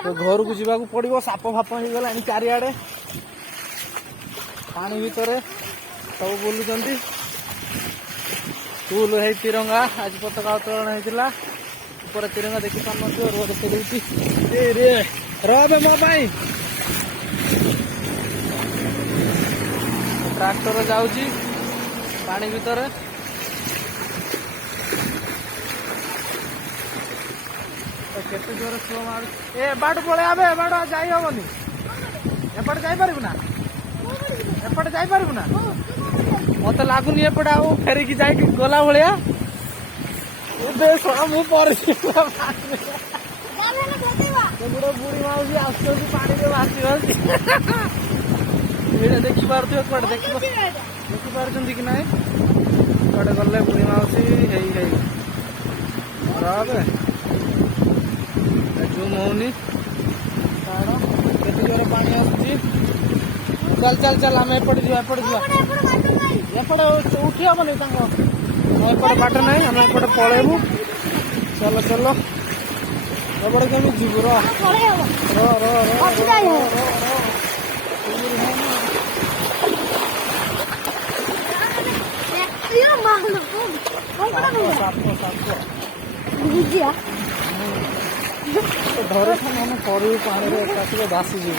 तो घर को जावाक पड़ो साप फाप हो गला चारिआडे पानी भितर सब बुलुंट फुल है तिरंगा आज पताका उत्तोलन होता ऊपर तिरंगा देखी पार रो देखी रे रे मो पाई ट्रैक्टर जाऊँगी पानी भितर केते जोर स्लो मार ए बाट पळे आबे बाट जाई होबनी एपट जाई परबु ना एपट जाई परबु ना मते लागुनी एपट आ फेरी की जाई गोला भलिया ए सोना मु पर बुढ़ो बुढ़ी माउसी आसो पानी रे भासी भासी एटा देखि पारथियो कोड देखि पारछंती कि नाही कोड गल्ले बुढ़ी माउसी हेई हेई राबे जूम होनी केते जोर पानी आसुची चल चल चल हम एपट उठी हेबनी एपट बाट ना हम एपट पलैबू चल चल एपट केमी जीव धरे मैंने पड़ू पानी एकाठी भासी जीव